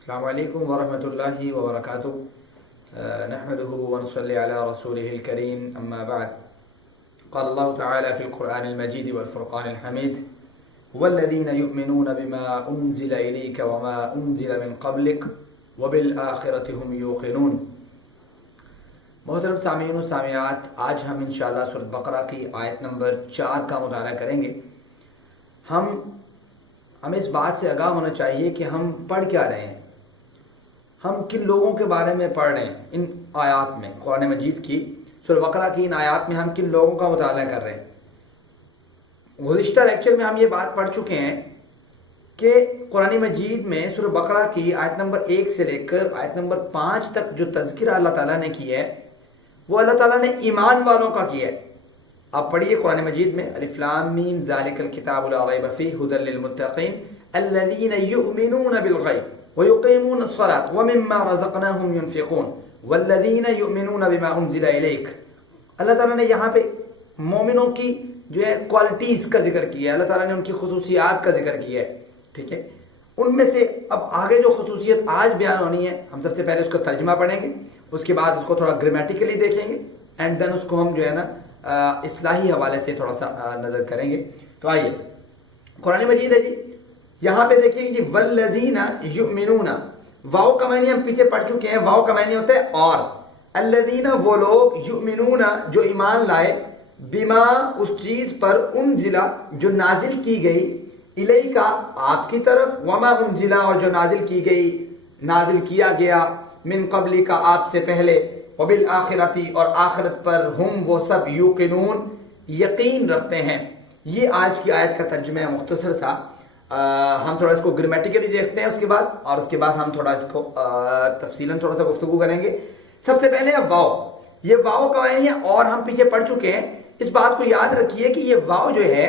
السلام عليكم ورحمة الله وبركاته. نحمده ونصلي على رسوله الكريم، أما بعد. قال الله تعالى في القرآن المجيد والفرقان الحميد: والذين يؤمنون بما أنزل إليك وما أنزل من قبلك وبالآخرة هم يوقنون. محترم سامعین و سامعات، آج ہم انشاءاللہ سورۃ بقرہ کی آیت نمبر 4 کا مطالعہ کریں گے. ہمیں اس بات سے آگاہ ہونا چاہیے کہ ہم پڑھ کیا رہے ہیں، ہم کن لوگوں کے بارے میں پڑھ رہے ہیں. ان آیات میں، قرآن مجید کی سورۃ بقرہ کی ان آیات میں ہم کن لوگوں کا مطالعہ کر رہے ہیں. گزشتہ لیکچر میں ہم یہ بات پڑھ چکے ہیں کہ قرآن مجید میں سورۃ بقرہ کی آیت نمبر 1 سے لے کر آیت نمبر 5 تک جو تذکرہ اللہ تعالیٰ نے کیا ہے وہ اللہ تعالیٰ نے ایمان والوں کا کیا ہے. آپ پڑھیے قرآن مجید میں: الف لام میم ذالک الکتاب لا ریب فیہ ھدی للمتقین الذین یؤمنون بالغیب ویقیمون الصلاۃ ومما رزقناہم ینفقون والذین یؤمنون بما انزل الیک. اللہ تعالیٰ نے یہاں پہ مومنوں کی جو ہے کوالٹیز کا ذکر کیا ہے، اللہ تعالیٰ نے ان کی خصوصیات کا ذکر کیا ہے. ٹھیک ہے، ان میں سے اب آگے جو خصوصیت آج بیان ہونی ہے، ہم سب سے پہلے اس کا ترجمہ پڑھیں گے، اس کے بعد اس کو تھوڑا گرامیٹیکلی دیکھیں گے، اینڈ دین اس کو ہم جو ہے نا اصلاحی حوالے سے تھوڑا سا نظر کریں گے. تو آئیے قرآن مجید ہے جی، یہاں پہ دیکھیں گے جی والذین یؤمنون. واو کا معنی ہم پیچھے پڑھ چکے ہیں، واو کا معنی ہوتا ہے اور. الذین وہ لوگ، یؤمنون جو ایمان لائے، بما اس چیز پر، انزلا جو نازل کی گئی، الیکا آپ کی طرف، وما انزلا اور جو نازل کی گئی، نازل کیا گیا، من قبل کا آپ سے پہلے، وبالآخرتی اور آخرت پر، ہم وہ سب، یوقنون یقین رکھتے ہیں. یہ آج کی آیت کا ترجمہ ہے مختصر سا. ہم تھوڑا اس کو گرامیٹیکلی دیکھتے ہیں اس کے بعد، اور اس کے بعد ہم تھوڑا اس کو تفصیلاً تھوڑا سا گفتگو کریں گے. سب سے پہلے واو. یہ واو کا معنی ہے اور، ہم پیچھے پڑھ چکے ہیں. اس بات کو یاد رکھیے کہ یہ واو جو ہے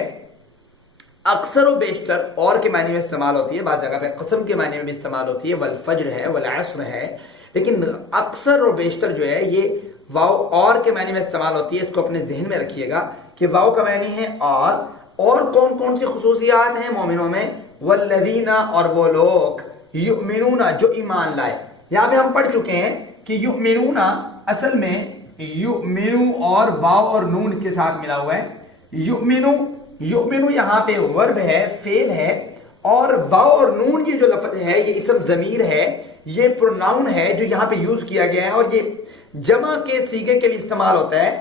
اکثر و بیشتر اور کے معنی میں استعمال ہوتی ہے، بعض جگہ پہ قسم کے معنی میں بھی استعمال ہوتی ہے، والفجر ہے، والعصر ہے، لیکن اکثر و بیشتر جو ہے یہ واو اور کے معنی میں استعمال ہوتی ہے. اس کو اپنے ذہن میں رکھیے گا کہ واو کا معنی ہے اور کون کون سی خصوصیات ہیں مومنوں میں. والذین اور وہ لوگ، یؤمنون جو ایمان لائے. یہاں پہ ہم پڑھ چکے ہیں کہ یؤمنون اصل میں یؤمنو اور واو اور نون کے ساتھ ملا ہوا ہے. یؤمنو یہاں پہ ورب ہے، فعل ہے، اور واو اور نون یہ جو لفظ ہے یہ اسم ضمیر ہے، یہ پروناؤن ہے جو یہاں پہ یوز کیا گیا ہے، اور یہ جمع کے صیغے کے لیے استعمال ہوتا ہے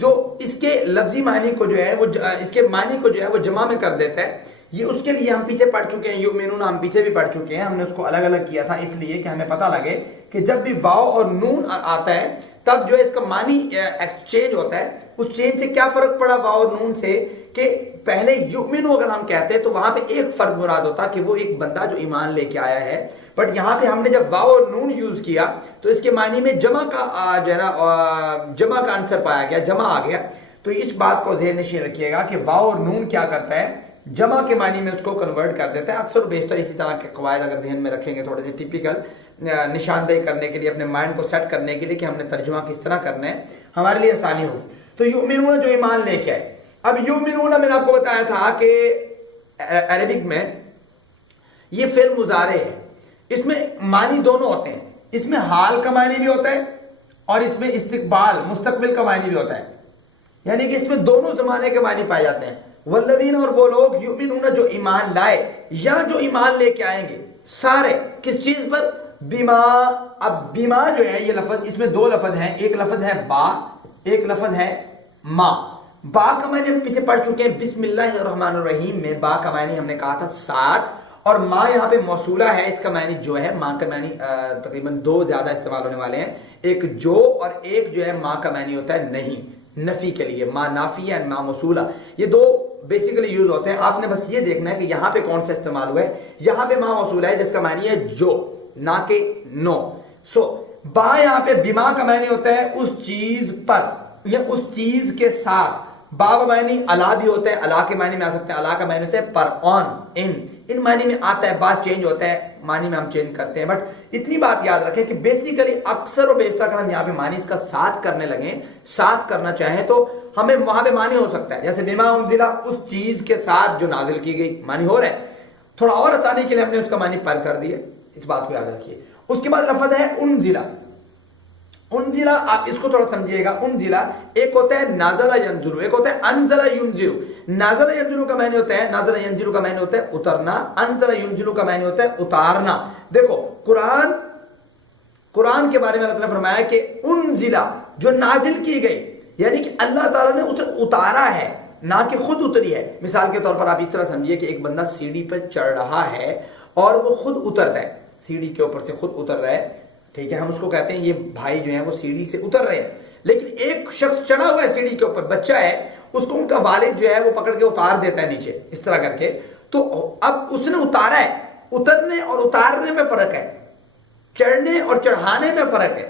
جو اس کے لفظی معنی کو جو ہے وہ اس کے معنی کو جو ہے وہ جمع میں کر دیتا ہے. یہ اس کے لیے ہم پیچھے پڑھ چکے ہیں. یؤمنون ہم پیچھے بھی پڑھ چکے ہیں، ہم نے اس کو الگ الگ کیا تھا اس لیے کہ ہمیں پتہ لگے کہ جب بھی واو اور نون آتا ہے تب جو ہے اس کا معنی ایکسچینج ہوتا ہے. اس چینج سے کیا فرق پڑا واو اور نون سے کہ پہلے یؤمنو اگر ہم کہتے ہیں تو وہاں پہ ایک فرد مراد ہوتا کہ وہ ایک بندہ جو ایمان لے کے آیا ہے، بٹ یہاں پہ ہم نے جب واو اور نون یوز کیا تو اس کے معنی میں جمع کا جو ہے نا جمع کا آنسر پایا گیا، جمع آ گیا. تو اس بات کو ذہن نشین رکھیے گا کہ واو اور نون کیا کرتا ہے، جمع کے معنی میں اس کو کنورٹ کر دیتا ہے. اکثر بیشتر اسی طرح کے قواعد اگر ذہن میں رکھیں گے تھوڑے سے ٹیپیکل نشاندہی کرنے کے لیے، اپنے مائنڈ کو سیٹ کرنے کے لیے کہ ہم نے ترجمہ کس طرح کرنا ہے، ہمارے لیے آسانی ہو. تو یؤمنون جو ایمان لے کے آئے. اب یؤمنون میں نے آپ کو بتایا تھا کہ عربک میں یہ فعل مضارع ہے، اس میں معنی دونوں ہوتے ہیں. اس میں حال کا معنی بھی ہوتا ہے اور اس میں استقبال مستقبل کا معنی بھی ہوتا ہے، یعنی کہ اس میں دونوں زمانے کے معنی پائے جاتے ہیں. والذین اور وہ لوگ، یؤمنون جو ایمان لائے یا جو ایمان لے کے آئیں گے، سارے کس چیز پر؟ بما. اب بما جو ہے یہ لفظ، اس میں دو لفظ ہیں، ایک لفظ ہے با، ایک لفظ ہے ما. با کا معنی ہم پیچھے پڑھ چکے ہیں بسم اللہ الرحمن الرحیم میں. با کا معنی ہم نے کہا تھا ساتھ، اور ما یہاں پہ موصولہ ہے، اس کا معنی جو ہے، ماں کا معنی تقریباً دو زیادہ استعمال ہونے والے ہیں، ایک جو اور ایک جو ہے ماں کا معنی ہوتا ہے نہیں، نفی کے لیے. ماں نافیہ اور ماں موصولہ، یہ دو بیسیکلی یوز ہوتے ہیں. آپ نے بس یہ دیکھنا ہے کہ یہاں پہ کون سا استعمال ہوا ہے. یہاں پہ ماں موصولہ ہے جس کا معنی ہے جو، نہ کہ نو. سو با یہاں پہ بما کا معنی ہوتا ہے اس چیز پر یا اس چیز کے ساتھ. با کا معنی الا بھی ہوتا ہے، الا کے معنی میں آ سکتا ہے، الا کا معنی ہوتا ہے پر، آن، ان معنی میں آتا ہے. بات چینج ہوتا ہے، معنی میں ہم چینج کرتے ہیں، بٹ اتنی بات یاد رکھیں کہ بیسیکلی اکثر و بیشتر اگر ہم یہاں پہ معنی اس کا ساتھ کرنے لگیں، ساتھ کرنا چاہیں تو ہمیں وہاں پہ معنی ہو سکتا ہے. جیسے بما انزلا اس چیز کے ساتھ جو نازل کی گئی، معنی ہو رہا ہے. تھوڑا اور آسانی کے لیے ہم نے اس کا معنی پر کر دیا. اس بات کو یاد رکھیے. اس کے بعد لفظ ہے انزلہ. انزلہ آپ اس کو تھوڑا سمجھیے گا. انزلہ ایک ہوتا ہے نازلہ ینزلو، ایک ہوتا ہے انزلہ ینزلو. نازلہ ینزلو کا معنی ہوتا ہے، نازلہ ینزلو کا معنی ہوتا ہے اترنا، انزلہ ینزلو کا معنی ہوتا ہے اتارنا. دیکھو قرآن کے بارے میں اللہ نے فرمایا کہ انزلہ جو نازل کی گئی، یعنی کہ اللہ تعالیٰ نے اسے اتارا ہے، نہ کہ خود اتری ہے. مثال کے طور پر آپ اس طرح سمجھیے کہ ایک بندہ سیڑھی پر چڑھ رہا ہے اور وہ خود اتر رہا ہے، سیڑھی کے اوپر سے خود اتر رہا ہے. ٹھیک ہے، ہم اس کو کہتے ہیں یہ بھائی جو ہیں وہ سیڑھی سے اتر رہے ہیں. لیکن ایک شخص چڑھا ہوا ہے سیڑھی کے اوپر، بچہ ہے، اس کو ان کا والد جو ہے وہ پکڑ کے اتار دیتا ہے نیچے اس طرح کر کے. تو اب اس نے اتارا ہے. اترنے اور اتارنے میں فرق ہے، چڑھنے اور چڑھانے میں فرق ہے.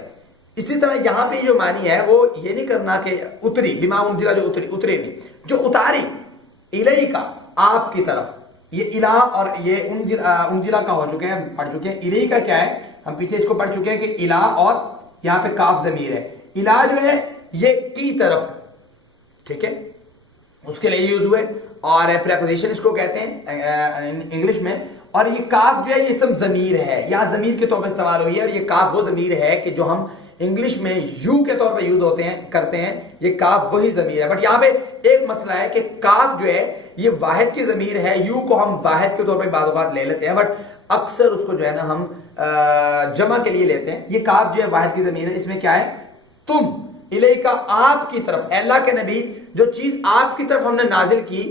اسی طرح یہاں پہ جو معنی ہے وہ یہ نہیں کرنا کہ اتری، بما انزلہ جو اتری نہیں، جو اتاری الیہ کا آپ کی طرف. یہ الہ اور یہ انزلہ کا ہو چکے ہیں، پڑھ چکے ہیں. الیہ کا کیا ہے، ہم پیچھے اس کو پڑھ چکے ہیں کہ الہ اور یہاں پہ کاف ضمیر ہے. الہ جو ہے یہ کی طرف، ٹھیک ہے، اس کے لیے یوز ہوئے. اور پریپوزیشن اس کو کہتے ہیں انگلش میں. اور یہ کاف جو ہے یہ اسم ضمیر ہے، یہاں ضمیر کے طور پہ استعمال ہوئی ہے. اور یہ کاف وہ ضمیر ہے کہ جو ہم انگلش میں یو کے طور پہ یوز ہوتے ہیں کرتے ہیں، یہ کاف وہی ضمیر ہے. بٹ یہاں پہ ایک مسئلہ ہے کہ کاف جو ہے یہ واحد کی ضمیر ہے، یو کو ہم واحد کے طور پہ بعض اوقات لے لیتے ہیں، بٹ اکثر اس کو جو ہے نا ہم جمع کے لیے لیتے ہیں. یہ کاف جو ہے واحد کی ضمیر ہے. اس میں کیا ہے، تم الیہ کا آپ کی طرف، اللہ کے نبی جو چیز آپ کی طرف ہم نے نازل کی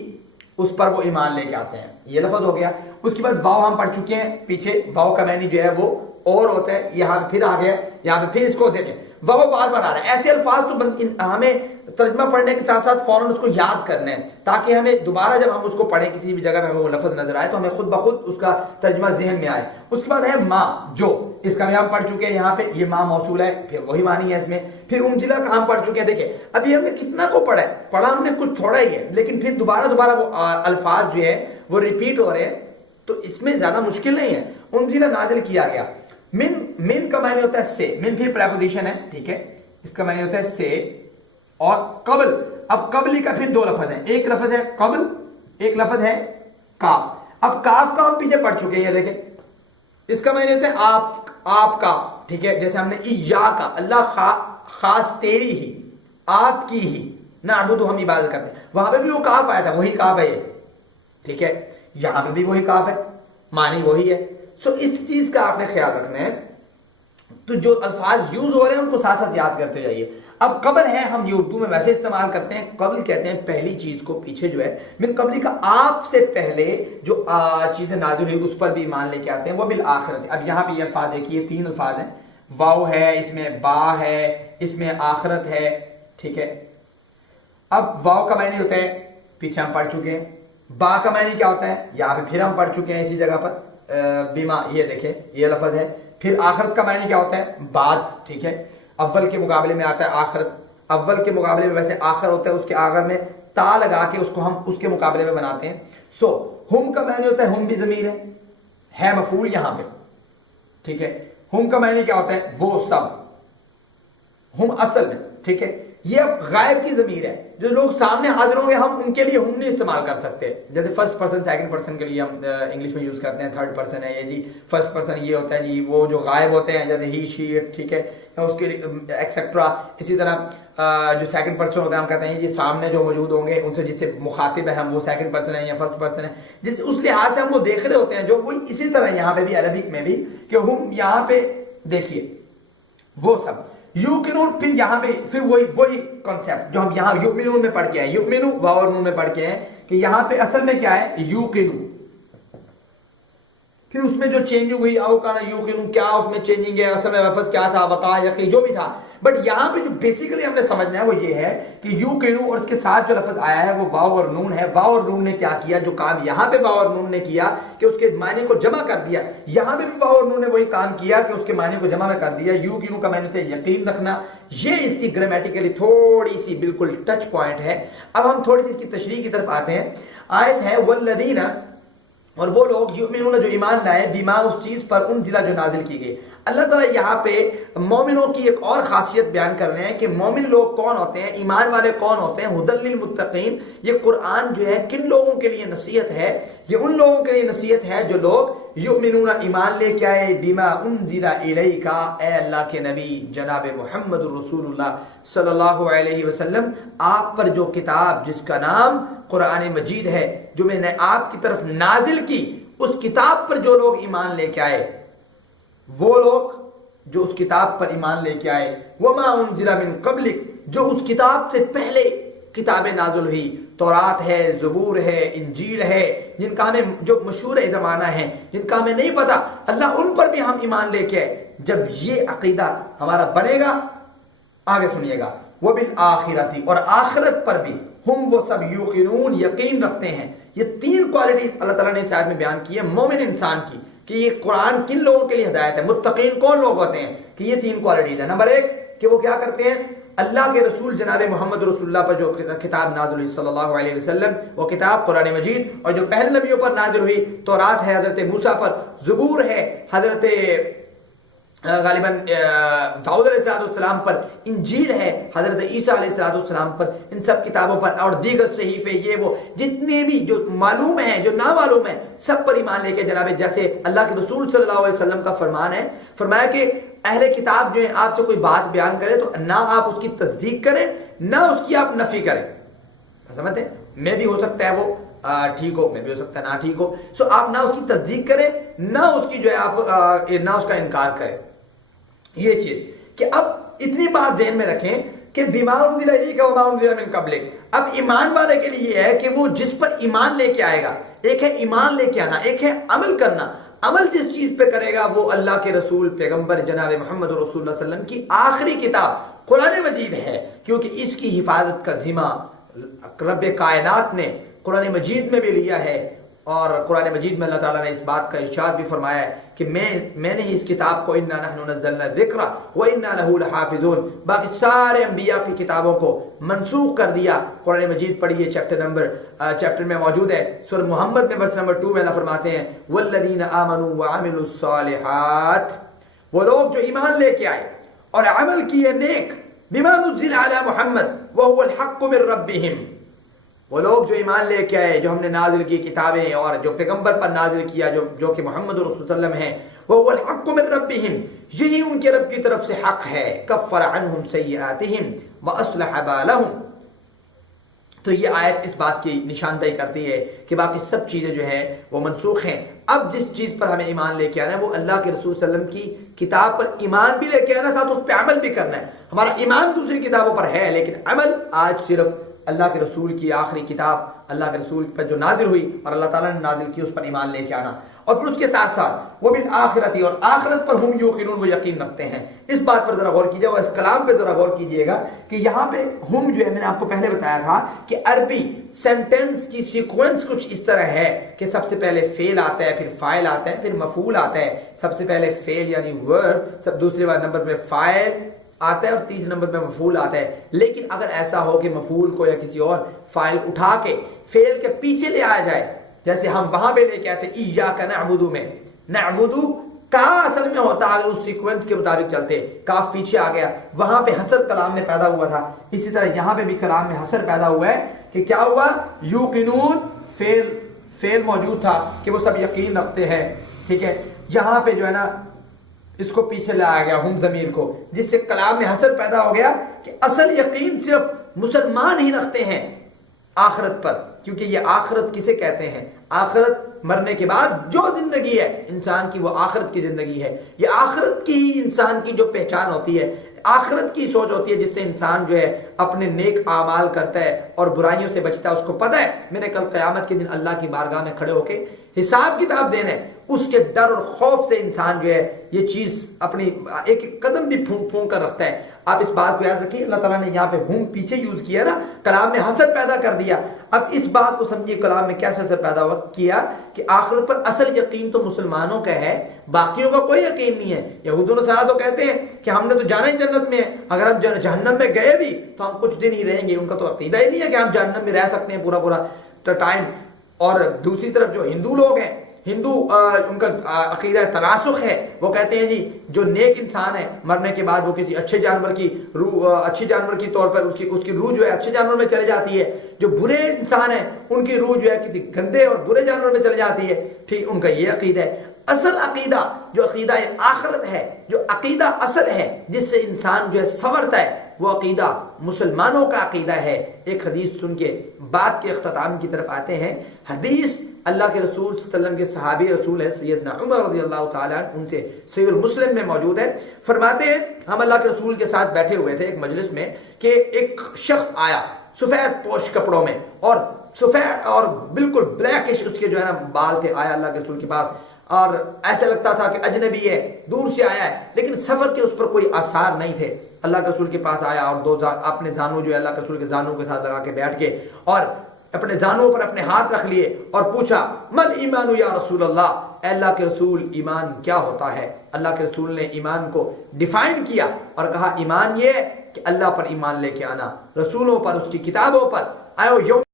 اس پر وہ ایمان لے کے آتے ہیں. یہ لفظ ہو گیا. اس کے بعد واو ہم پڑھ چکے ہیں پیچھے. واو کا معنی جو ہے وہ اور ہوتا ہے. یہاں پھر آ گیا، یہاں پہ پھر اس کو دیکھیں واو بار بار آ رہا ہے. ایسے الفاظ تو ہمیں ترجمہ پڑھنے کے ساتھ ساتھ فوراً اس کو یاد کرنا ہے، تاکہ ہمیں دوبارہ جب ہم اس کو پڑھیں کسی بھی جگہ میں ہمیں وہ لفظ نظر آئے تو ہمیں خود بخود اس کا ترجمہ ذہن میں آئے. اس کے بعد ہے ما، جو اس کا بھی ہم پڑھ چکے ہیں. یہاں پہ یہ ما موصول ہے، پھر وہی معنی ہے اس میں. پھر انزلہ کا ہم پڑھ چکے ہیں. دیکھیں ابھی ہم نے کتنا کو پڑھا ہے، پڑھا ہم نے کچھ تھوڑا ہی ہے، لیکن پھر دوبارہ وہ الفاظ جو ہے وہ ریپیٹ ہو رہے ہیں، تو اس میں زیادہ مشکل نہیں ہے. انزلہ نازل کیا گیا. من کا معنی ہوتا ہے سے، من پھر پریپوزیشن ہے، ٹھیک ہے، اس کا معنی ہوتا ہے سے. اور قبل، اب قبلی کا پھر دو لفظ ہیں، ایک لفظ ہے قبل، ایک لفظ ہے کاف. اب کاف کا ہم پیچھے پڑھ چکے ہیں، یہ دیکھیں اس کا معنی ہوتا ہے آپ کا، ٹھیک ہے. جیسے ہم نے ایا کا، اللہ خاص تیری ہی، آپ کی ہی نعبد، ہم عبادت کرتے ہیں. وہاں پہ بھی وہ کاف آیا تھا، وہی کاف ہے یہ، ٹھیک ہے. یہاں پہ بھی وہی کاف ہے، معنی وہی ہے. سو اس چیز کا آپ نے خیال رکھنا ہے. تو جو الفاظ یوز ہو رہے ہیں ان کو ساتھ ساتھ یاد کرتے جائیے. اب قبل ہے، ہم یہ اردو میں ویسے استعمال کرتے ہیں. قبل کہتے ہیں پہلی چیز کو، پیچھے جو ہے من قبلی کا آپ سے پہلے جو چیزیں نازل ہوئی اس پر بھی ایمان لے کے آتے ہیں. وہ بالآخرت. اب یہاں پہ یہ الفاظ دیکھیے، تین الفاظ ہیں. واو ہے، اس میں با ہے، اس میں آخرت ہے، ٹھیک ہے. اب واو کا معنی ہوتا ہے، پیچھے ہم پڑھ چکے ہیں. با کا معنی کیا ہوتا ہے، یہاں پہ پھر ہم پڑھ چکے ہیں اسی جگہ پر. بیما، یہ دیکھیں یہ لفظ ہے. پھر آخرت کا معنی کیا ہوتا ہے، بعد، ٹھیک ہے. اول کے مقابلے میں آتا ہے آخرت. اول کے مقابلے میں ویسے آخر ہوتا ہے، اس کے آخر میں تا لگا کے اس کو ہم اس کے مقابلے میں بناتے ہیں. سو ہم کا معنی ہوتا ہے، ہم بھی ضمیر ہے مفعول یہاں پہ، ٹھیک ہے. ہم کا معنی کیا ہوتا ہے، وہ سب. ہم اصل میں، ٹھیک ہے. یہ اب غائب کی ضمیر ہے، جو لوگ سامنے حاضر ہوں گے ہم ان کے لیے ہم نہیں استعمال کر سکتے. جیسے فرسٹ پرسن سیکنڈ پرسن کے لیے ہم انگلش میں یوز کرتے ہیں. تھرڈ پرسن ہے یہ جی، فرسٹ پرسن یہ ہوتا ہے جی وہ جو غائب ہوتے ہیں، جیسے ہی شی، ٹھیک ہے، اس کے ایکسیٹرا. اسی طرح جو سیکنڈ پرسن ہوتا ہے ہم کہتے ہیں جی سامنے جو موجود ہوں گے ان سے جس سے مخاطب ہے ہم، وہ سیکنڈ پرسن ہے یا فرسٹ پرسن ہے. جس اس لحاظ سے ہم وہ دیکھ رہے ہوتے ہیں جو وہی. اسی طرح یہاں پہ بھی عربک میں بھی کہ ہم یہاں پہ دیکھیے وہ سب. یوقنون، پھر یہاں پہ پھر وہی کانسیپٹ جو ہم یہاں یؤمنون میں پڑھ کے ہیں، یؤمنو واو اور نون میں پڑھ کے ہیں کہ یہاں پہ اصل میں کیا ہے، یوقنو. پھر اس میں جو چینج ہوئی او کانا یوقنو، کیا اس میں چینجنگ ہے، اصل میں لفظ کیا تھا، وقع یقین جو بھی تھا. بٹ یہاں پہ جو بیسیکلی ہم نے سمجھنا ہے وہ یہ ہے کہ یوقنو اور اس کے ساتھ جو لفظ آیا ہے وہ واو اور نون ہے. واو اور نون نے کیا کیا، جو کام یہاں پہ واو اور نون نے کیا کہ اس کے معنی کو جمع کر دیا، یہاں پہ بھی واو اور نون نے وہی کام کیا کہ اس کے معنی کو جمع میں کر دیا. یوقنو کا معنی تھا یقین رکھنا. یہ اس کی گرامیٹیکلی تھوڑی سی بالکل ٹچ پوائنٹ ہے. اب ہم تھوڑی سی اس کی تشریح کی طرف آتے ہیں. آیت ہے والذین، اور وہ لوگ یؤمنون جو ایمان لائے، بیما اس چیز پر انزلہ جو نازل کی گئی. اللہ تعالیٰ یہاں پہ مومنوں کی ایک اور خاصیت بیان کر رہے ہیں کہ مومن لوگ کون ہوتے ہیں، ایمان والے کون ہوتے ہیں. ہدی للمتقین، یہ قرآن جو ہے کن لوگوں کے لیے نصیحت ہے، یہ ان لوگوں کے لیے نصیحت ہے جو لوگ یؤمنون ایمان لے کے آئے بما انزل الیک، اے اللہ کے نبی جناب محمد رسول اللہ صلی اللہ علیہ وسلم، آپ پر جو کتاب جس کا نام قرآن مجید ہے، جو میں نے آپ کی طرف نازل کی، اس کتاب پر جو لوگ ایمان لے کے آئے، وہ لوگ جو اس کتاب پر ایمان لے کے آئے، وما انزل من قبلک، جو اس کتاب سے پہلے کتابیں نازل ہوئی، تورات ہے، زبور ہے، انجیل ہے، جن کا ہمیں جو مشہور زمانہ ہے، جن کا ہمیں نہیں پتا، اللہ ان پر بھی ہم ایمان لے کے آئے۔ جب یہ عقیدہ ہمارا بنے گا، آگے سنیے گا، وبالآخرۃ، اور آخرت پر بھی، ہم وہ سب یوقنون، یقین رکھتے ہیں۔ یہ تین کوالٹیز اللہ تعالیٰ نے اس آیت میں بیان کی ہے مومن انسان کی، کہ یہ قرآن کن لوگوں کے لیے ہدایت ہے، متقین کون لوگ ہوتے ہیں، کہ یہ تین کوالٹیز ہیں۔ نمبر ایک کہ وہ کیا کرتے ہیں، اللہ کے رسول جناب محمد رسول اللہ پر جو کتاب نازل ہوئی صلی اللہ علیہ وسلم، وہ کتاب قرآن مجید، اور جو پہلے نبیوں پر نازل ہوئی، تورات ہے حضرت موسیٰ پر، زبور ہے حضرت غالباً داؤد علیہ السلام پر، انجیل ہے حضرت عیسیٰ علیہ السلام پر، ان سب کتابوں پر، اور دیگر صحیفے یہ وہ جتنے بھی جو معلوم ہیں جو نامعلوم ہیں، سب پر ایمان لے کے جناب، جیسے اللہ کے رسول صلی اللہ علیہ وسلم کا فرمان ہے، فرمایا کہ اہل کتاب جو ہے آپ سے کوئی بات بیان کرے تو نہ آپ اس کی تصدیق کریں، نہ اس کی آپ نفی کریں۔ سمجھتے ہیں، میں بھی ہو سکتا ہے وہ ٹھیک ہو، میں بھی ہو سکتا ہے نہ ٹھیک ہو، سو آپ نہ اس کی تصدیق کریں، نہ اس کی جو ہے آپ نہ اس کا انکار کریں۔ یہ چیز کہ اب اتنی بات ذہن میں رکھیں کہ بما انزل الیک وما انزل من قبلک، اب ایمان والے کے لیے یہ ہے کہ وہ جس پر ایمان لے کے آئے گا، ایک ہے ایمان لے کے آنا، ایک ہے عمل کرنا۔ عمل جس چیز پہ کرے گا وہ اللہ کے رسول پیغمبر جناب محمد رسول اللہ صلی اللہ علیہ وسلم کی آخری کتاب قرآن مجید ہے، کیونکہ اس کی حفاظت کا ذمہ رب کائنات نے قرآن مجید میں بھی لیا ہے، اور قرآن مجید میں اللہ تعالیٰ نے اس بات کا ارشاد بھی فرمایا ہے کہ میں نے اس کتاب کو انا نحن نزلنا الذکر وانا لہ لحافظون، باقی سارے انبیاء کی کتابوں کو منسوخ کر دیا۔ قرآن مجید پڑھیے، چیپٹر میں موجود ہے، سورہ محمد میں ورس نمبر 2 میں اللہ فرماتے ہیں والذین آمنوا وعملوا الصالحات، وہ لوگ جو ایمان لے کے آئے اور عمل کیے نیک، بما نزل علی محمد وهو الحق من ربهم، وہ لوگ جو ایمان لے کے آئے، جو ہم نے نازل کی کتابیں اور جو پیغمبر پر نازل کیا جو کہ محمد رسول صلی اللہ علیہ وسلم ہیں، وہ الحق من ربهم، یہی ان کے رب کی طرف سے حق ہے، کفر عنہم سیئاتہم واصلح بالہم۔ تو یہ آیت اس بات کی نشاندہی کرتی ہے کہ باقی سب چیزیں جو ہیں وہ منسوخ ہیں۔ اب جس چیز پر ہمیں ایمان لے کے آنا ہے وہ اللہ کے رسول صلی اللہ علیہ وسلم کی کتاب پر ایمان بھی لے کے آنا، ساتھ اس پہ عمل بھی کرنا ہے۔ ہمارا ایمان دوسری کتابوں پر ہے، لیکن عمل آج صرف اللہ کے رسول کی آخری کتاب اللہ کے رسول پر جو نازل ہوئی اور اللہ تعالیٰ نے نازل کی، اس پر ایمان لے کے آنا، اور پھر اس کے ساتھ ساتھ وہ بالآخرت، اور آخرت پر ہم یوقنون، وہ یقین رکھتے ہیں۔ اس بات پر ذرا غور کیجیے اور اس کلام پہ ذرا غور کیجیے گا کہ یہاں پہ ہم جو ہے، میں نے آپ کو پہلے بتایا تھا کہ عربی سینٹنس کی سیکوینس کچھ اس طرح ہے کہ سب سے پہلے فعل آتا ہے، پھر فاعل آتا ہے، پھر مفعول آتا ہے۔ سب سے پہلے فعل یعنی ورب، سب دوسرے نمبر پہ فاعل آتا ہے، اور تیسرے نمبر پہ مفعول آتا ہے۔ لیکن اگر ایسا ہو کہ مفعول کو یا کسی اور فاعل اٹھا کے فعل کے پیچھے لے آیا جائے، جیسے ہم وہاں پہ لے کے آتے ایاک نعبد میں، نعبد کا اصل میں ہوتا اگر اس سیکوینس کے مطابق چلتے، کاف پیچھے آ گیا، وہاں پہ حسر کلام میں پیدا ہوا تھا، اسی طرح یہاں پہ بھی کلام میں حسر پیدا ہوا ہے کہ کیا ہوا، یوقنون فعل موجود تھا کہ وہ سب یقین رکھتے ہیں، ٹھیک ہے۔ یہاں پہ جو ہے نا اس کو پیچھے لایا گیا ہم ضمیر کو، جس سے کلام میں حسر پیدا ہو گیا کہ اصل یقین صرف مسلمان ہی رکھتے ہیں آخرت پر، کیونکہ یہ آخرت کسے کہتے ہیں، آخرت مرنے کے بعد جو زندگی ہے انسان کی، وہ آخرت کی زندگی ہے۔ یہ آخرت کی ہی انسان کی جو پہچان ہوتی ہے، آخرت کی سوچ ہوتی ہے، جس سے انسان جو ہے اپنے نیک اعمال کرتا ہے اور برائیوں سے بچتا ہے۔ اس کو پتہ ہے میرے کل قیامت کے دن اللہ کی بارگاہ میں کھڑے ہو کے حساب کتاب دینا ہے، اس کے ڈر اور خوف سے انسان جو ہے یہ چیز اپنی ایک قدم بھی پھونک پھونک کر رکھتا ہے۔ آپ اس بات کو یاد رکھیے، اللہ تعالیٰ نے یہاں پہ ہم پیچھے یوز کیا نا، کلام میں حسد پیدا کر دیا۔ اب اس بات کو سمجھیے کلام میں کیسے حسد پیدا کیا کہ آخرت پر اصل یقین تو مسلمانوں کا ہے، باقیوں کا کوئی یقین نہیں ہے۔ یہود و نصارہ تو کہتے ہیں کہ ہم نے تو جانا ہی جنت میں ہے، اگر ہم جہنم میں گئے بھی تو ہم کچھ دن ہی رہیں گے۔ ان کا تو عقیدہ ہی نہیں ہے کہ ہم جہنم میں رہ سکتے ہیں پورا ٹائم۔ اور دوسری طرف جو ہندو لوگ ہیں ہندو ان کا عقیدہ تناسخ ہے، وہ کہتے ہیں جی جو نیک انسان ہے مرنے کے بعد وہ کسی اچھے جانور کی روح، اچھے جانور کی طور پر اس کی روح جو ہے اچھے جانور میں چلی جاتی ہے، جو برے انسان ہیں ان کی روح جو ہے کسی گندے اور برے جانور میں چلی جاتی ہے، ٹھیک، ان کا یہ عقیدہ ہے۔ اصل عقیدہ جو عقیدہ آخرت ہے، جو عقیدہ اصل ہے جس سے انسان جو ہے سنورتا ہے، وہ عقیدہ مسلمانوں کا عقیدہ ہے۔ ایک حدیث سن کے بات کے اختتام کی طرف آتے ہیں۔ حدیث اللہ کے رسول صلی اللہ علیہ وسلم کے صحابی رسول ہے سیدنا عمر رضی اللہ تعالیٰ عنہ، ان سے صحیح المسلم میں موجود ہے، فرماتے ہیں ہم اللہ کے رسول کے ساتھ بیٹھے ہوئے تھے ایک مجلس میں کہ ایک شخص آیا سفید پوش کپڑوں میں، اور سفید اور بالکل بلیکش اس کے جو ہے نا بال تھے، آیا اللہ کے رسول کے پاس، اور ایسا لگتا تھا کہ اجنبی ہے، دور سے آیا ہے، لیکن سفر کے اس پر کوئی آثار نہیں تھے۔ اللہ کے رسول کے پاس آیا اور اپنے زانو جو ہے اللہ کے رسول کے زانو کے ساتھ لگا کے بیٹھ کے اور اپنے زانوں پر اپنے ہاتھ رکھ لیے اور پوچھا من ایمان یا رسول اللہ، اے اللہ کے رسول ایمان کیا ہوتا ہے؟ اللہ کے رسول نے ایمان کو ڈیفائن کیا اور کہا ایمان یہ ہے کہ اللہ پر ایمان لے کے آنا، رسولوں پر، اس کی کتابوں پر، آئے یوم